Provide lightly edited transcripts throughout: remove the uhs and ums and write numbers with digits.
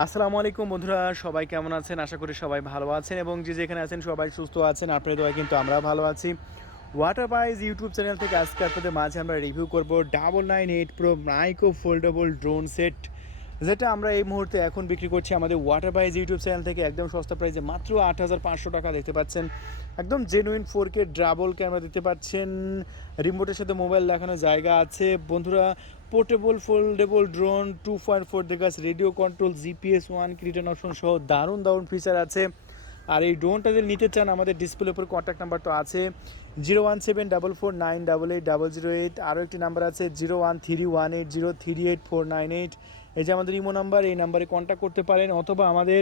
আসসালামু আলাইকুম বন্ধুরা, সবাই কেমন আছেন? আশা করি সবাই ভালো আছেন এবং যে যেখানে আছেন সবাই সুস্থ আছেন। আপনাদের দোয়ায় কিন্তু আমরা ভালো আছি। ওয়াটার বাইজ ইউটিউব চ্যানেল থেকে আজকে আপনাদের মাঝে আমরা রিভিউ করব 998 pro micro foldable drone set, যেটা আমরা এই মুহূর্তে এখন বিক্রি করছি আমাদের ওয়াটার বাইজ ইউটিউব চ্যানেল থেকে একদম সস্তা প্রাইসে মাত্র 8,500 টাকা। দেখতে পাচ্ছেন একদম জেনুইন 4K ডাবল ক্যামেরা দিতে পাচ্ছেন, রিমোটের সাথে মোবাইল দেখানোর জায়গা আছে বন্ধুরা। পোর্টেবল ফোল্ডেবল ড্রোন 2.4 দেখাস radio control GPS 1 return option সহ দারুণ দারুণ ফিচার আছে। আর এই ড্রোনটা যদি নিতে চান আমাদের ডিসপ্লের উপর কন্ট্যাক্ট নাম্বার তো আছে 01744988008। আরও একটি নাম্বার আছে 01318038498। এই যে আমাদের ইমো নাম্বার, এই নাম্বারে কন্ট্যাক্ট করতে পারেন অথবা আমাদের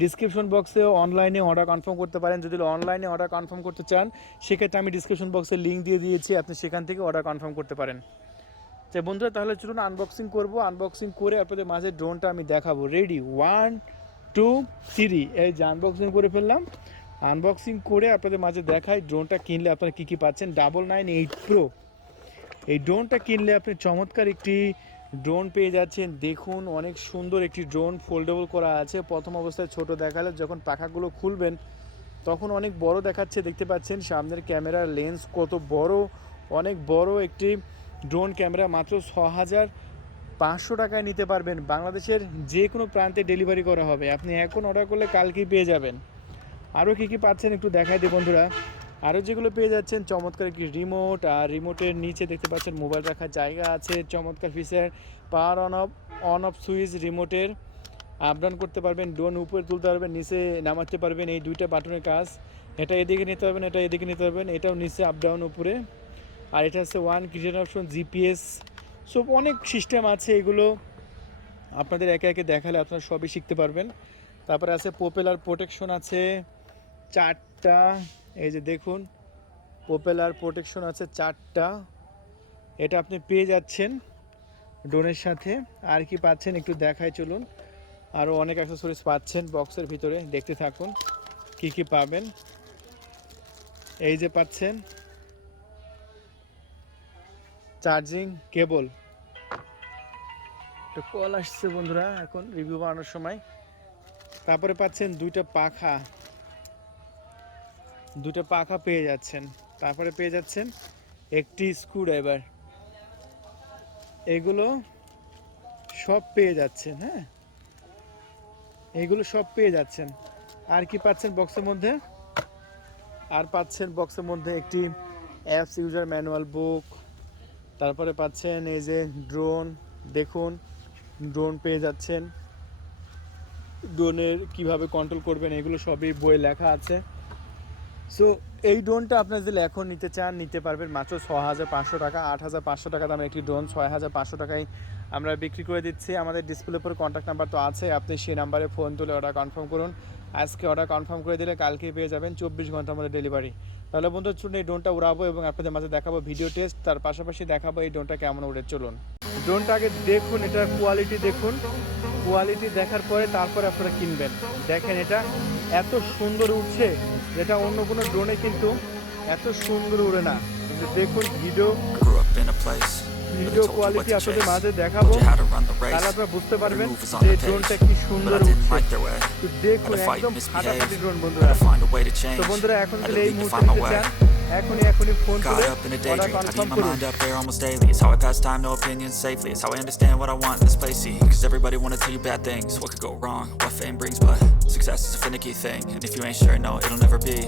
ডিসক্রিপশন বক্সেও অনলাইনে অর্ডার কনফার্ম করতে পারেন। যদি অনলাইনে অর্ডার কনফার্ম করতে চান সেক্ষেত্রে আমি ডিসক্রিপশন বক্সে লিঙ্ক দিয়ে দিয়েছি, আপনি সেখান থেকে অর্ডার কনফার্ম করতে পারেন। যে বন্ধুরা তাহলে চলুন আনবক্সিং করব, আনবক্সিং করে আপনাদের মাঝে ড্রোনটা আমি দেখাবো। রেডি 1 2 3, এই যে আনবক্সিং করে ফেললাম। আনবক্সিং করে আপনাদের মাঝে দেখাই ড্রোনটা কিনলে আপনারা কী কী পাচ্ছেন। 998 প্রো এই ড্রোনটা কিনলে আপনি চমৎকার একটি ড্রোন পেয়ে যাচ্ছেন। দেখুন অনেক সুন্দর একটি ড্রোন, ফোল্ডেবল করা আছে। প্রথম অবস্থায় ছোট দেখালে যখন পাখাগুলো খুলবেন তখন অনেক বড় দেখাচ্ছে। দেখতে পাচ্ছেন সামনের ক্যামেরার লেন্স কত বড়, অনেক বড় একটি ড্রোন ক্যামেরা। মাত্র 6,500 টাকায় নিতে পারবেন। বাংলাদেশের যে কোনো প্রান্তে ডেলিভারি করা হবে। আপনি এখন অর্ডার করলে কালকেই পেয়ে যাবেন। আরও কী কী পাচ্ছেন একটু দেখাই দিই বন্ধুরা। আরও যেগুলো পেয়ে যাচ্ছেন চমৎকার একটি রিমোট, আর রিমোটের নিচে দেখতে পাচ্ছেন মোবাইল রাখার জায়গা আছে। চমৎকার feature, power on off switch রিমোটের, আপ ডাউন করতে পারবেন, ড্রোন উপরে তুলতে পারবেন, নিচে নামাতে পারবেন। এই দুইটা বাটনের কাজ, এটা এদিকে নিতে পারবেন, এটা এদিকে নিতে পারবেন, এটাও নিচে আপ ডাউন উপরে। আর এটা হচ্ছে 1 রিটার্ন অপশন জিপিএস। সব অনেক সিস্টেম আছে, এগুলো আপনাদের একে একে দেখালে আপনারা সবই শিখতে পারবেন। তারপরে আছে প্রোপেলার প্রোটেকশন আছে 4টা, এই যে দেখুন প্রোপেলার প্রোটেকশন আছে 4টা, এটা আপনি পেয়ে যাচ্ছেন ড্রোনের সাথে। আর কি পাচ্ছেন একটু দেখাই চলুন। আরও অনেক অ্যাক্সেসরিজ পাচ্ছেন বক্সের ভিতরে, দেখতে থাকুন কি কি পাবেন। এই যে পাচ্ছেন চার্জিং কেবল, একটা কল আসছে বন্ধুরা এখন রিভিউ বানানোর সময়। তারপরে পাচ্ছেন দুইটা পাখা পেয়ে যাচ্ছেন। তারপরে পেয়ে যাচ্ছেন একটি স্ক্রুড্রাইভার, এগুলো সব পেয়ে যাচ্ছেন। হ্যাঁ, এগুলো সব পেয়ে যাচ্ছেন। আর কি পাচ্ছেন বক্সের মধ্যে? আর পাচ্ছেন বক্সের মধ্যে একটি অ্যাপস ইউজার ম্যানুয়াল বুক। তারপরে পাচ্ছেন এই যে ড্রোন, দেখুন ড্রোন পেয়ে যাচ্ছেন, ড্রোনের কিভাবে কন্ট্রোল করবেন এগুলো সবই বইয়ে লেখা আছে। সো এই ড্রোনটা আপনারা যদি এখন নিতে চান নিতে পারবেন মাত্র 6,500 টাকা। 8,500 টাকা দামের একটি ড্রোন 6,500 টাকায় আমরা বিক্রি করে দিচ্ছি। আমাদের ডিসপ্লের উপর কন্ট্যাক্ট নাম্বার তো আছে, আপনি সেই নাম্বারে ফোন তুলে অর্ডার কনফার্ম করুন। আজকে অর্ডার কনফার্ম করে দিলে কালকেই পেয়ে যাবেন 24 ঘন্টার মধ্যে ডেলিভারি। তাহলে বন্ধু চলুন এই ড্রোনটা উড়াবো এবং আপনাদের মাঝে দেখাবো ভিডিও টেস্ট, তার পাশাপাশি দেখাবো এই ড্রোনটা কেমন উড়ে। চলুন ড্রোনটা আগে দেখুন, এটার কোয়ালিটি দেখুন, কোয়ালিটি দেখার পরে তারপরে আপনারা কিনবেন। দেখেন এটা এত সুন্দর উঠছে, যেটা অন্য কোনো ড্রোনে কিন্তু এত সুন্দর উড়ে না। কিন্তু দেখুন ভিডিও কোয়ালিটি আপনাদের মাঝে দেখাবো, তাহলে আপনারা বুঝতে পারবেন যে ড্রোনটা কি সুন্দর উঠছে। তো দেখুন একদম ফাটাফাটি ড্রোন বন্ধুরা। তো বন্ধুরা এখন যদি এই মুহূর্তে নিতে চান এখনই ফোন করে অর্ডার কনফার্ম করুন। Almost daily. It's how I pass time, no opinions safely. It's how I understand what I want in this place. See, cause everybody wanna tell you bad things. What could go wrong, what fame brings, but success is a finicky thing. And if you ain't sure, no, it'll never be.